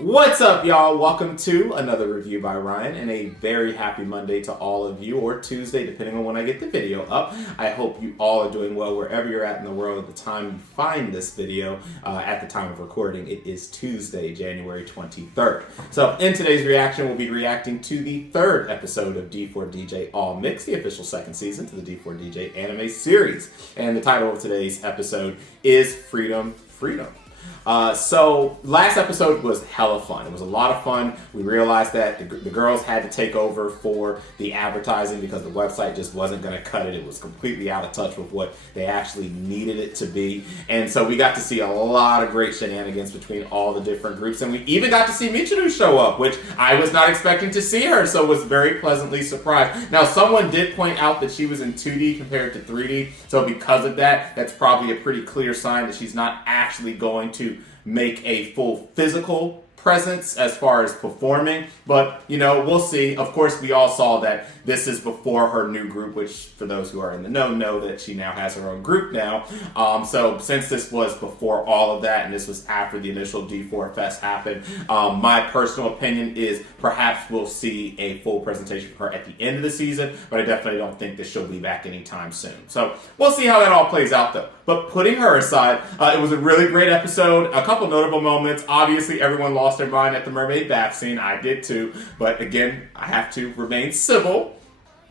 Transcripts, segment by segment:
What's up, y'all? Welcome to another review by Ryan, and a very happy Monday to all of you, or Tuesday, depending on when I get the video up. I hope you all are doing well wherever you're at in the world at the time you find this video. At the time of recording, it is Tuesday, January 23rd. So in today's reaction, we'll be reacting to the third episode of D4DJ All Mix, the official second season to the D4DJ anime series. And the title of today's episode is Freedom, Freedom. So last episode was hella fun. It was a lot of fun. We realized that the girls had to take over for the advertising because the website just wasn't going to cut it. It was completely out of touch with what they actually needed it to be. And so we got to see a lot of great shenanigans between all the different groups. And we even got to see Michiru show up, which I was not expecting to see her, so was very pleasantly surprised. Now, someone did point out that she was in 2D compared to 3D. So because of that, that's probably a pretty clear sign that she's not actually going to make a full physical presence as far as performing, but you know, we'll see. Of course, we all saw that this is before her new group, which for those who are in the know that she now has her own group now. So since this was before all of that and this was after the initial D4 Fest happened, my personal opinion is perhaps we'll see a full presentation for her at the end of the season, but I definitely don't think that she'll be back anytime soon. So we'll see how that all plays out though. But putting her aside, it was a really great episode. A couple notable moments. Obviously, everyone lost their mind at the mermaid bath scene. I did too. But again, I have to remain civil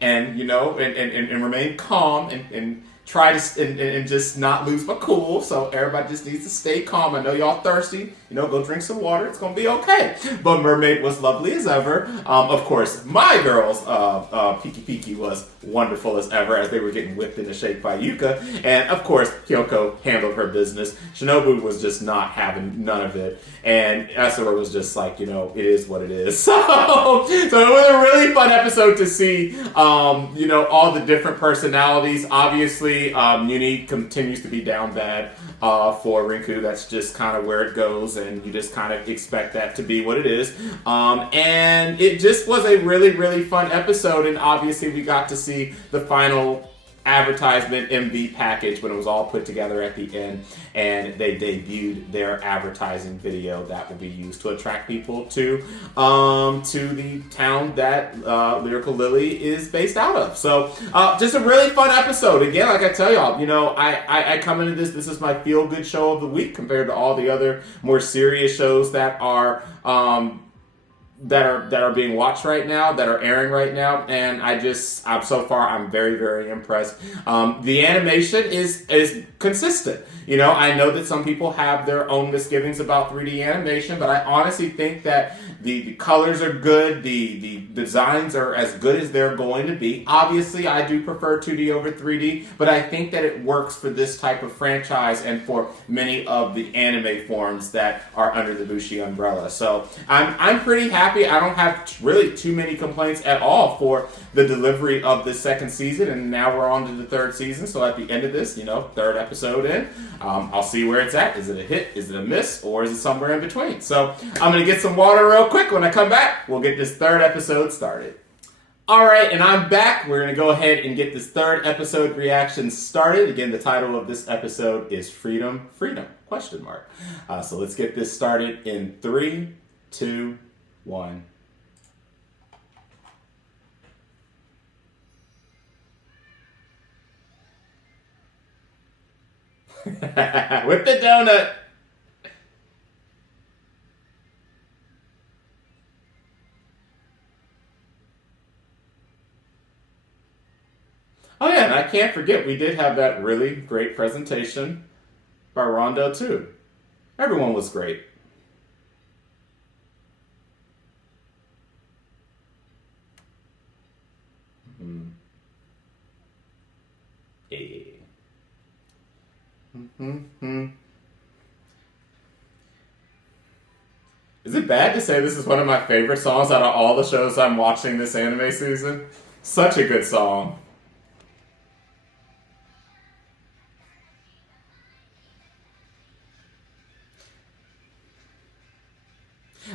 and, you know, and remain calm and try to and just not lose my cool. So everybody just needs to stay calm. I know y'all thirsty. You know, go drink some water. It's gonna be okay. But Mermaid was lovely as ever. Of course, my girls, Piki was wonderful as ever as they were getting whipped into shape by Yuka. And of course, Kyoko handled her business. Shinobu was just not having none of it. And Esora was just like, you know, it is what it is. So it was a really fun episode to see, you know, all the different personalities. Obviously, Muni continues to be down bad for Rinku. That's just kind of where it goes, and you just kind of expect that to be what it is. And it just was a really, really fun episode, and obviously we got to see the final advertisement MV package when it was all put together at the end, and they debuted their advertising video that will be used to attract people to the town that Lyrical Lily is based out of. So just a really fun episode. Again, like I tell y'all, you know, I come into this is my feel-good show of the week compared to all the other more serious shows that are that are being watched right now, that are airing right now, and so far I'm very, very impressed. The animation is consistent. You know, I know that some people have their own misgivings about 3D animation, but I honestly think that the colors are good, the designs are as good as they're going to be. Obviously, I do prefer 2D over 3D, but I think that it works for this type of franchise and for many of the anime forms that are under the Bushi umbrella. So I'm pretty happy. I don't have really too many complaints at all for the delivery of this second season, and now we're on to the third season. So at the end of this, you know, third episode in, I'll see where it's at. Is it a hit? Is it a miss? Or is it somewhere in between? So I'm going to get some water real quick. When I come back, we'll get this third episode started. All right, and I'm back. We're going to go ahead and get this third episode reaction started. Again, the title of this episode is Freedom, Freedom, ? So let's get this started in 3, 2, 1. With the donut. Oh yeah, and I can't forget, we did have that really great presentation by Rondo too. Everyone was great. Yeah. Is it bad to say this is one of my favorite songs out of all the shows I'm watching this anime season? Such a good song.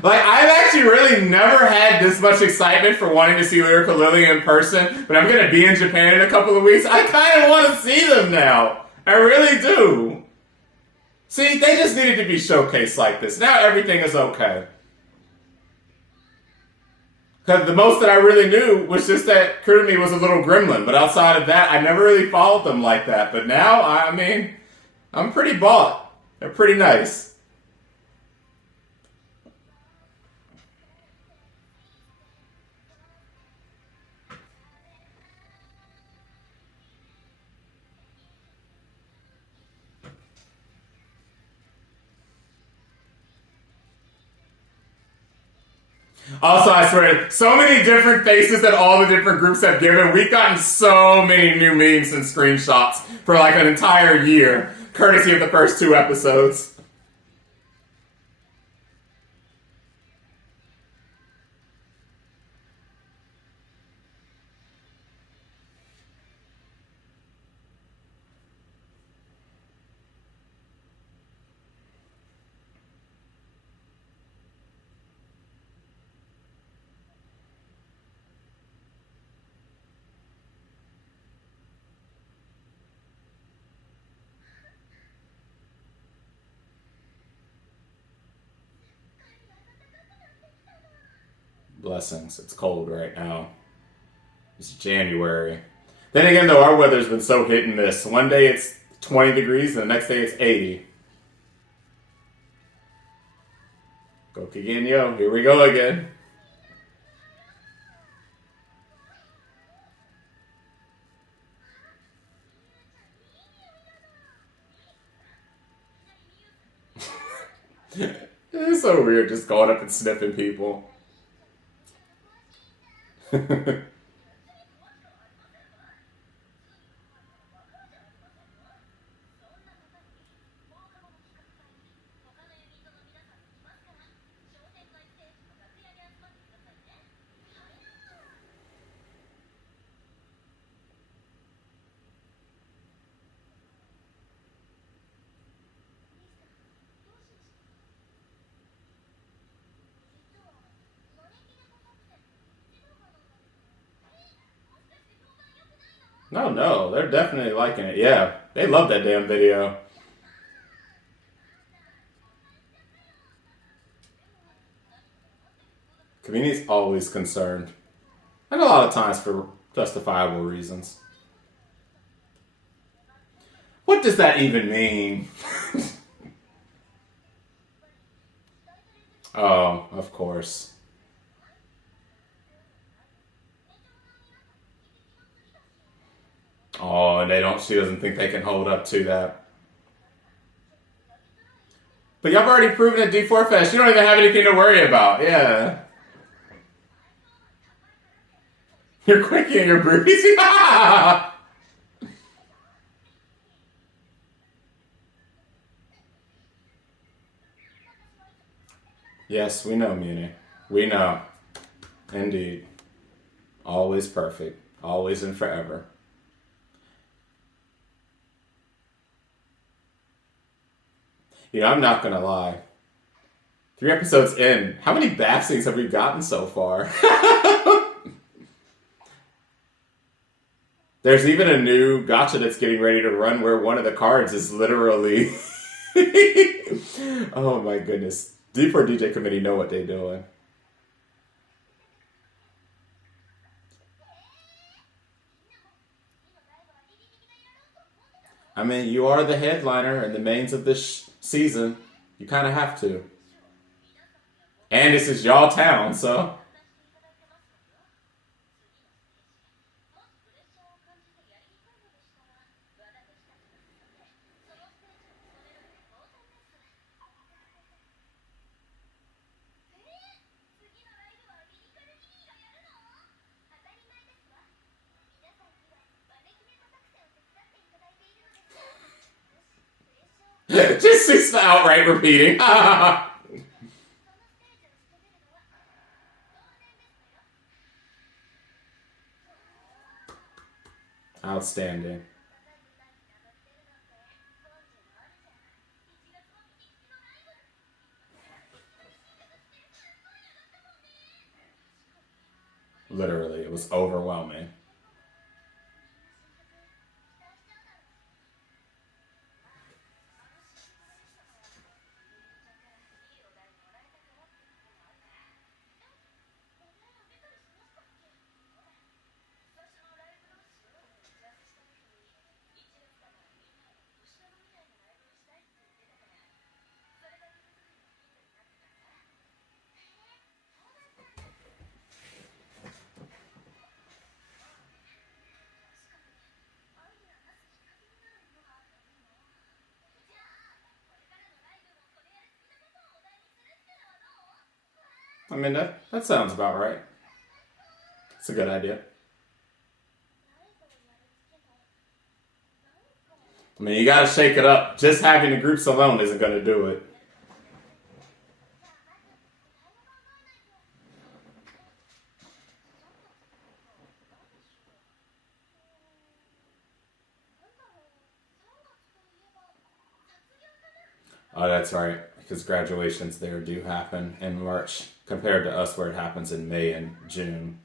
Like, I've actually really never had this much excitement for wanting to see Lyrical Lily in person, but I'm going to be in Japan in a couple of weeks. I kind of want to see them now. I really do. See, they just needed to be showcased like this. Now everything is okay. Because the most that I really knew was just that Kurumi was a little gremlin, but outside of that, I never really followed them like that. But now, I mean, I'm pretty bought. They're pretty nice. Also, I swear, so many different faces that all the different groups have given. We've gotten so many new memes and screenshots for like an entire year, courtesy of the first 2 episodes. Blessings. It's cold right now. It's January. Then again, though, our weather's been so hit and miss. One day it's 20 degrees, and the next day it's 80. Gokigenyo, here we go again. It's so weird just going up and sniffing people. No, they're definitely liking it. Yeah, they love that damn video. Community's always concerned. And a lot of times for justifiable reasons. What does that even mean? Oh, of course. Oh, and she doesn't think they can hold up to that. But y'all have already proven at D4 Fest, you don't even have anything to worry about. Yeah. You're quickie and you're breezy. Yes, we know, Muni. We know. Indeed. Always perfect. Always and forever. You know, I'm not gonna lie. 3 episodes in, how many bath scenes have we gotten so far? There's even a new gacha that's getting ready to run where one of the cards is literally... Oh my goodness. D4DJ committee know what they're doing. I mean, you are the headliner and the mains of this season. You kind of have to. And this is y'all town, so... Just outright repeating. Outstanding. Literally, it was overwhelming. I mean, that sounds about right. It's a good idea. I mean, you gotta shake it up. Just having the groups alone isn't gonna do it. Oh, that's right. Because graduations there do happen in March compared to us where it happens in May and June.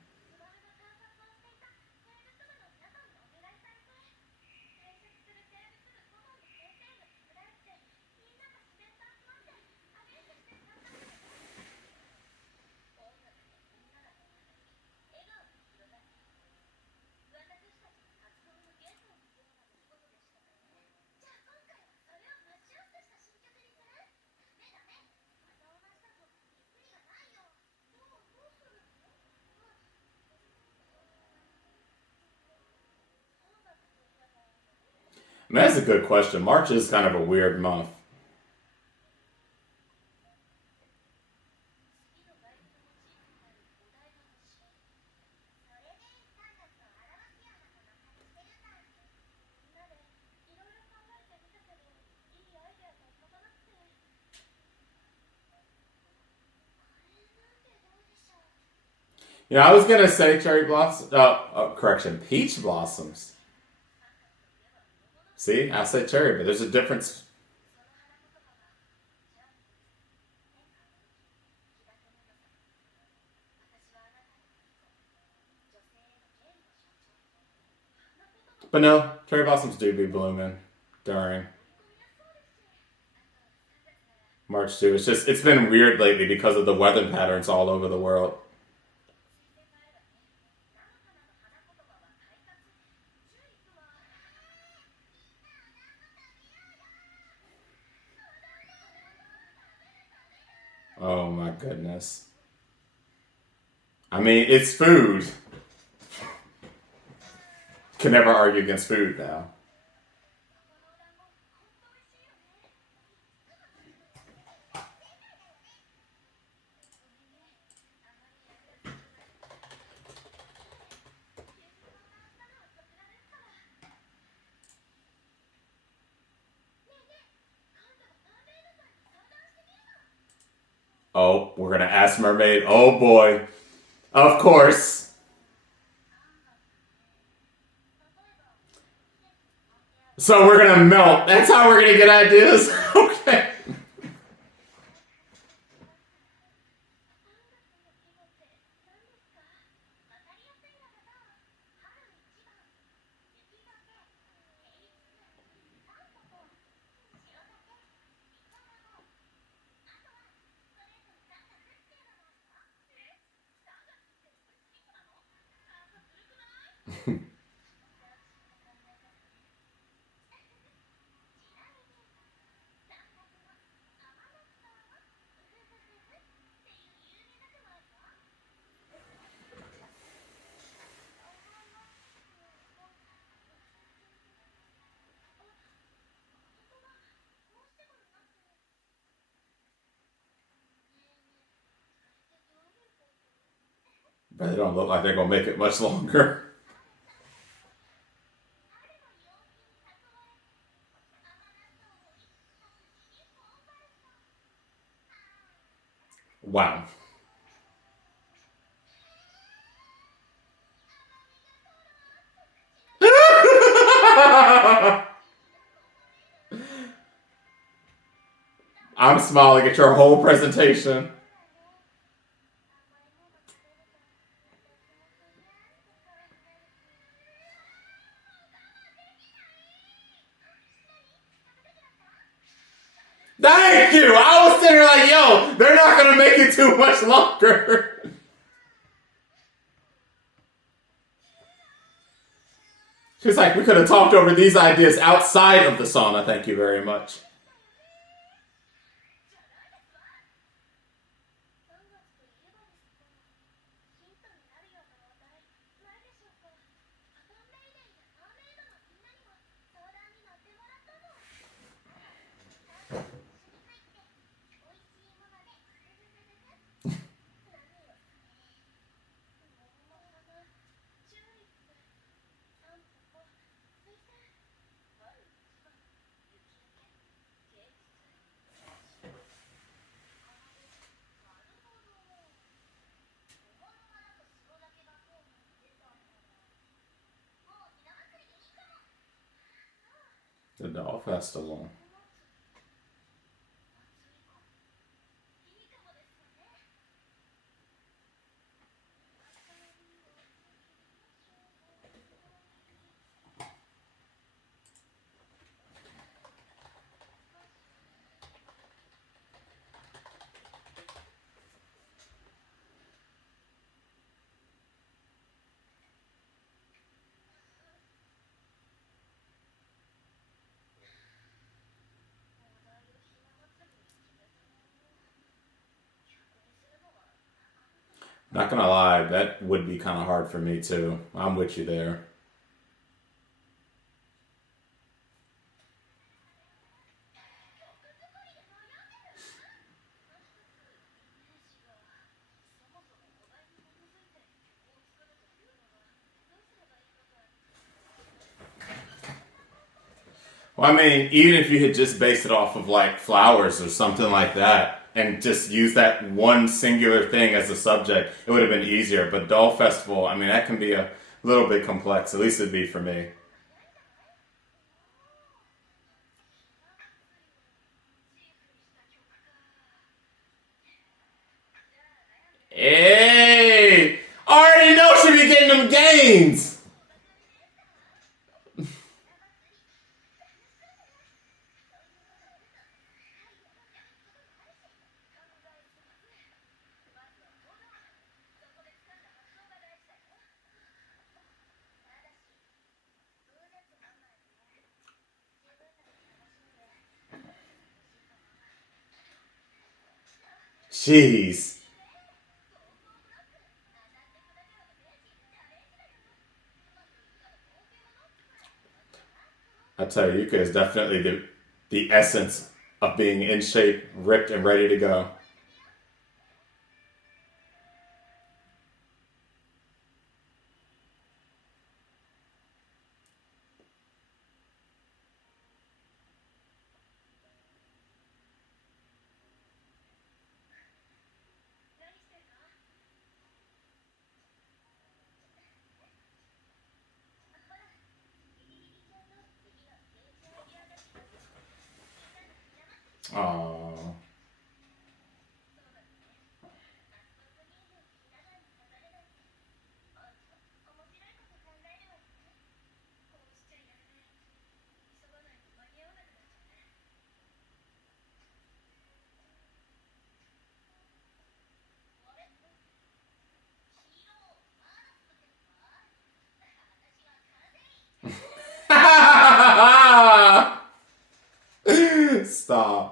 I mean, that's a good question. March is kind of a weird month. I was gonna say cherry blossom. Correction, peach blossoms. See, I said cherry, but there's a difference. But no, cherry blossoms do be blooming during March too. It's been weird lately because of the weather patterns all over the world. Oh my goodness. I mean, it's food. Can never argue against food now. Oh, we're gonna ask Mermaid. Oh boy. Of course. So we're gonna melt. That's how we're gonna get ideas? Okay. But they don't look like they're gonna make it much longer. Wow. I'm smiling at your whole presentation. too. I was sitting here like, yo, they're not gonna make it too much longer. She's like, we could have talked over these ideas outside of the sauna. Thank you very much. The Doll Festival. Not gonna lie, that would be kind of hard for me too. I'm with you there. Well, I mean, even if you had just based it off of like flowers or something like that, and just use that one singular thing as a subject, it would have been easier. But Doll Festival, I mean, that can be a little bit complex. At least it'd be for me. Hey! I already know she be getting them gains! Jeez. I tell you, Yuka is definitely the essence of being in shape, ripped, and ready to go. Aww. Stop.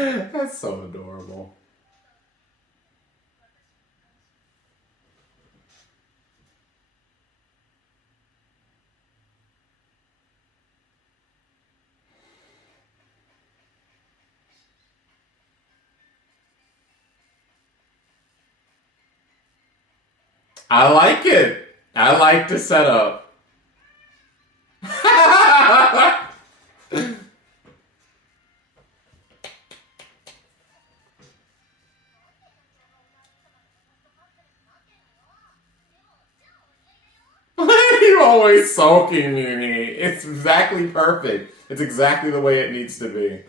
That's so adorable. I like it. I like the setup. You're always sulking me. It's exactly perfect. It's exactly the way it needs to be.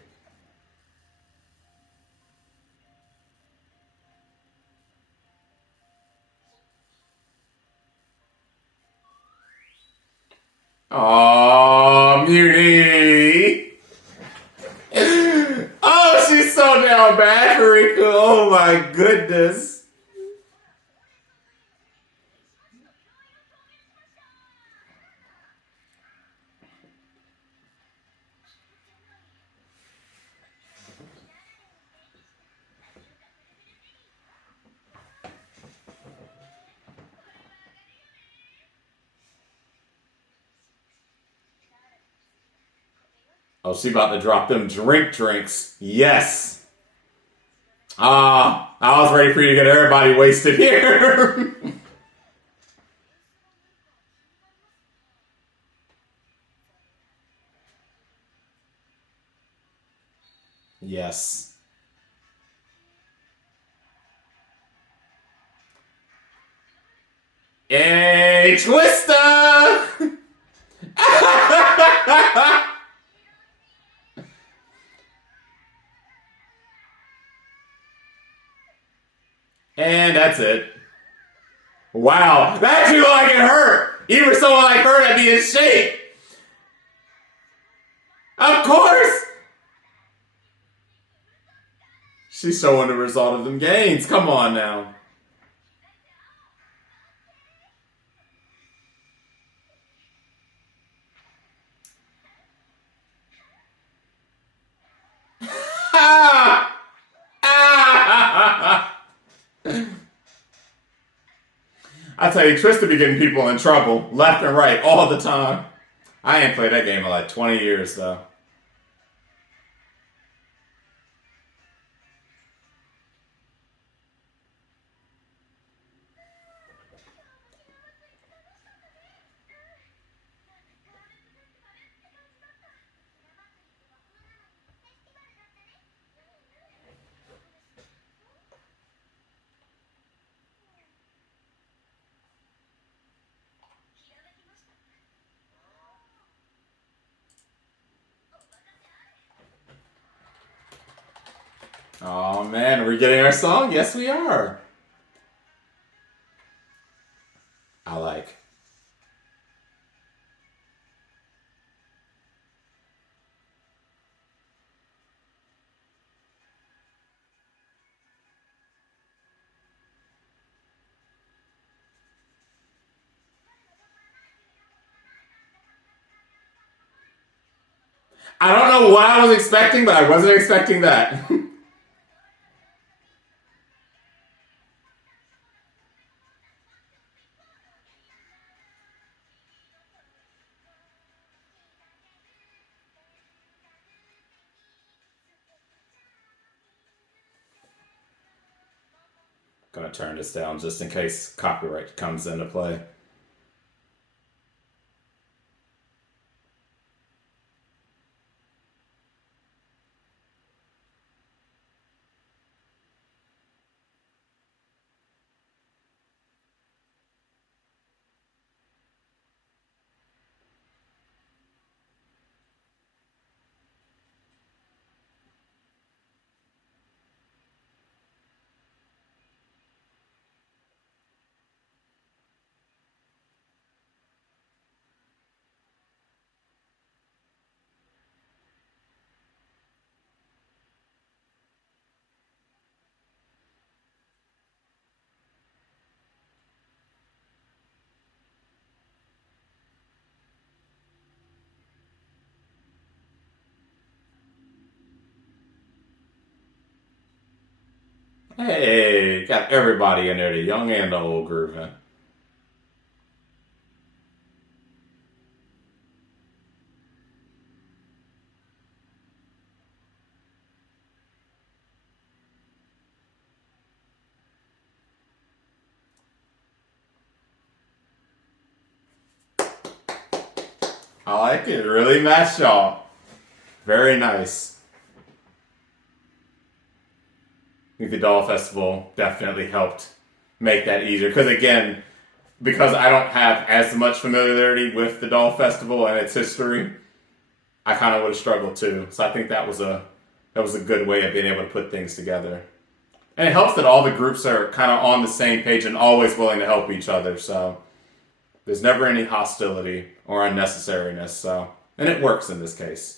Oh, Mutie. Oh, she's so down bad for Riku. Oh my goodness. Oh, she about to drop them drinks. Yes. Ah, I was ready for you to get everybody wasted here. Yes. Hey, Twister! And that's it. Wow, that actually looked like it hurt. Even someone like her that'd be in shape. Of course. She's showing the result of them gains. Come on now. I tell you, Trista be getting people in trouble left and right all the time. I ain't played that game in like 20 years though. Oh man, are we getting our song? Yes, we are. I like. I don't know what I was expecting, but I wasn't expecting that. Gonna turn this down just in case copyright comes into play. Hey, got everybody in there, the young and the old grooving. I like it. Really matched y'all. Very nice. I think the Doll Festival definitely helped make that easier. Because I don't have as much familiarity with the Doll Festival and its history, I kind of would have struggled too. So I think that was a good way of being able to put things together. And it helps that all the groups are kind of on the same page and always willing to help each other. So there's never any hostility or unnecessariness. So, and it works in this case.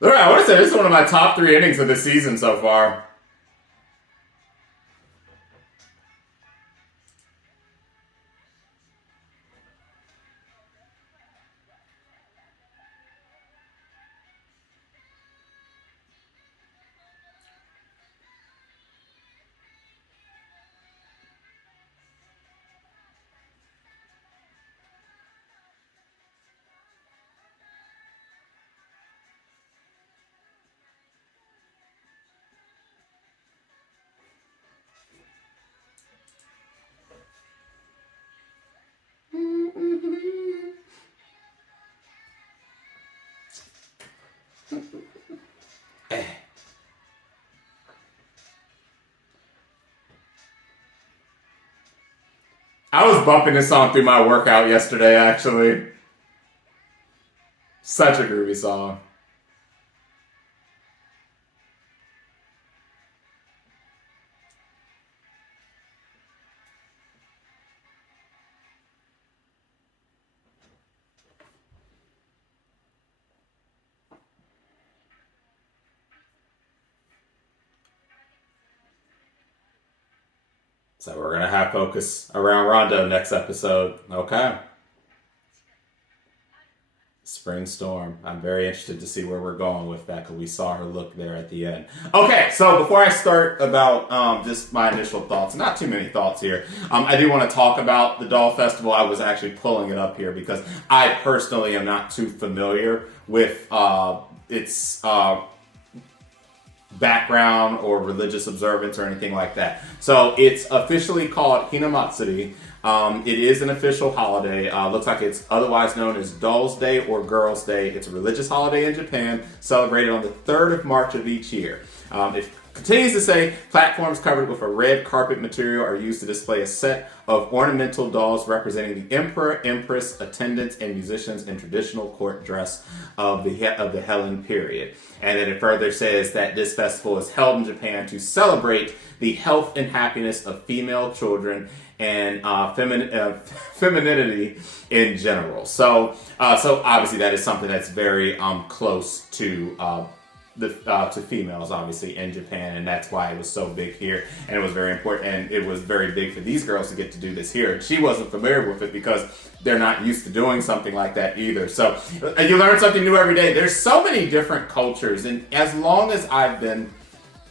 All right, I want to say this is one of my top 3 innings of the season so far. I was bumping this song through my workout yesterday, actually. Such a groovy song. So we're going to have focus around Rondo next episode. Okay. Spring Storm. I'm very interested to see where we're going with that because we saw her look there at the end. Okay, so before I start about just my initial thoughts, not too many thoughts here, I do want to talk about the Doll Festival. I was actually pulling it up here because I personally am not too familiar with its background or religious observance or anything like that. So it's officially called Hinamatsuri. It is an official holiday. Looks like it's otherwise known as Doll's Day or Girls' Day. It's a religious holiday in Japan, celebrated on the 3rd of March of each year. It continues to say, platforms covered with a red carpet material are used to display a set of ornamental dolls representing the emperor, empress, attendants, and musicians in traditional court dress of the Heian period. And then it further says that this festival is held in Japan to celebrate the health and happiness of female children and femininity in general. So obviously that is something that's very close to to females, obviously, in Japan, and that's why it was so big here, and it was very important, and it was very big for these girls to get to do this here. She wasn't familiar with it because they're not used to doing something like that either. So you learn something new every day. There's so many different cultures, and as long as I've been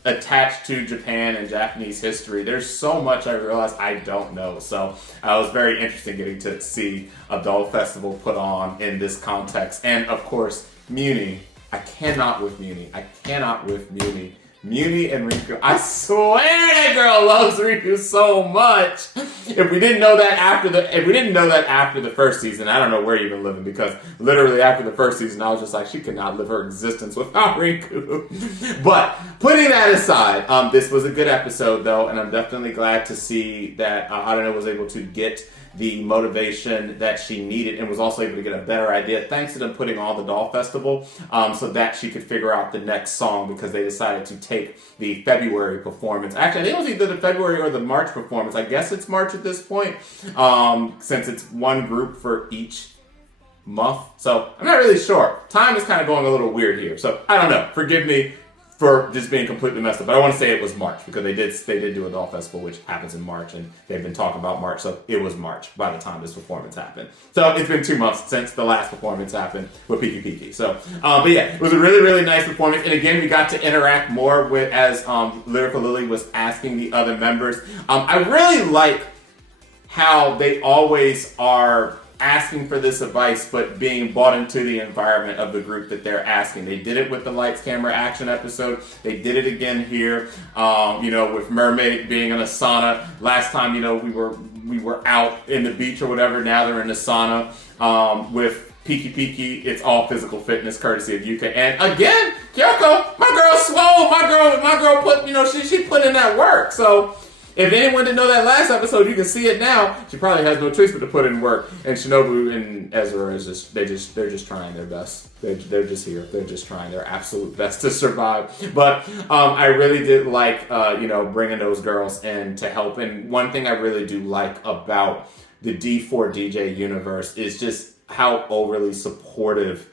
attached to Japan and Japanese history, there's so much I realize I don't know. So it was very interesting getting to see a Doll Festival put on in this context, and of course, Muni. I cannot with Muni. Muni and Riku. I swear that girl loves Riku so much. If we didn't know that after the first season, I don't know where you've been living, because literally after the first season, I was just like, she could not live her existence without Riku. But putting that aside, this was a good episode though, and I'm definitely glad to see that Haruna was able to get the motivation that she needed, and was also able to get a better idea thanks to them putting on the Doll Festival, so that she could figure out the next song, because they decided to take the February performance. Actually, I think it was either the February or the March performance. I guess it's March at this point, since it's one group for each month. So I'm not really sure. Time is kind of going a little weird here. So I don't know. Forgive me for just being completely messed up. But I want to say it was March because they did do a doll festival, which happens in March, and they've been talking about March, so it was March by the time this performance happened. So it's been 2 months since the last performance happened with Piki Piki. So, but yeah, it was a really, really nice performance. And again, we got to interact more with as Lyrical Lily was asking the other members. I really like how they always are asking for this advice, but being bought into the environment of the group that they're asking. They did it with the Lights, Camera, Action episode. They did it again here, with Mermaid being in a sauna. Last time, we were out in the beach or whatever. Now they're in the sauna. With Piki Piki, it's all physical fitness courtesy of UK. And again, Kyoko, my girl swole. My girl put, she put in that work. So if anyone didn't know that last episode, you can see it now. She probably has no choice but to put in work. And Shinobu and Ezra they're just trying their best. They're just here. They're just trying their absolute best to survive. But I really did like bringing those girls in to help. And one thing I really do like about the D4DJ universe is just how overly supportive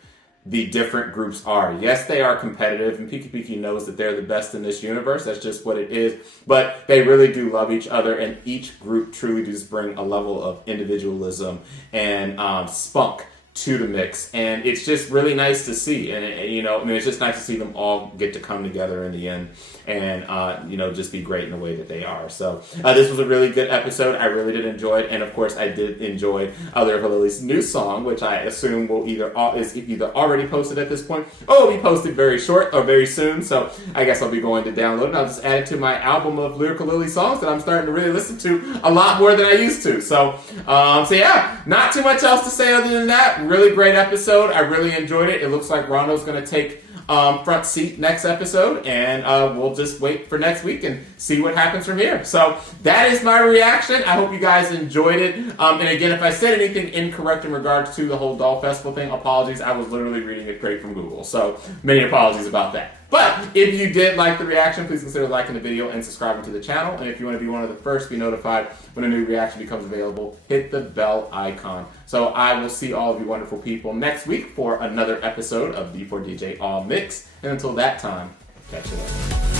the different groups are. Yes, they are competitive, and Piki Piki knows that they're the best in this universe. That's just what it is. But they really do love each other, and each group truly does bring a level of individualism and spunk to the mix. And it's just really nice to see. And it's just nice to see them all get to come together in the end and just be great in the way that they are. So this was a really good episode. I really did enjoy it. And of course, I did enjoy Lyrical Lily's new song, which I assume is either already posted at this point or will be posted very soon. So I guess I'll be going to download it, and I'll just add it to my album of Lyrical Lily songs that I'm starting to really listen to a lot more than I used to. So yeah, not too much else to say other than that. Really great episode. I really enjoyed it. It looks like Rondo's going to take front seat next episode, and we'll just wait for next week and see what happens from here. So that is my reaction. I hope you guys enjoyed it. And again, if I said anything incorrect in regards to the whole doll festival thing, apologies. I was literally reading it straight from Google, so many apologies about that. But if you did like the reaction, please consider liking the video and subscribing to the channel. And if you want to be one of the first to be notified when a new reaction becomes available, hit the bell icon. So I will see all of you wonderful people next week for another episode of D4DJ All Mix. And until that time, catch you later.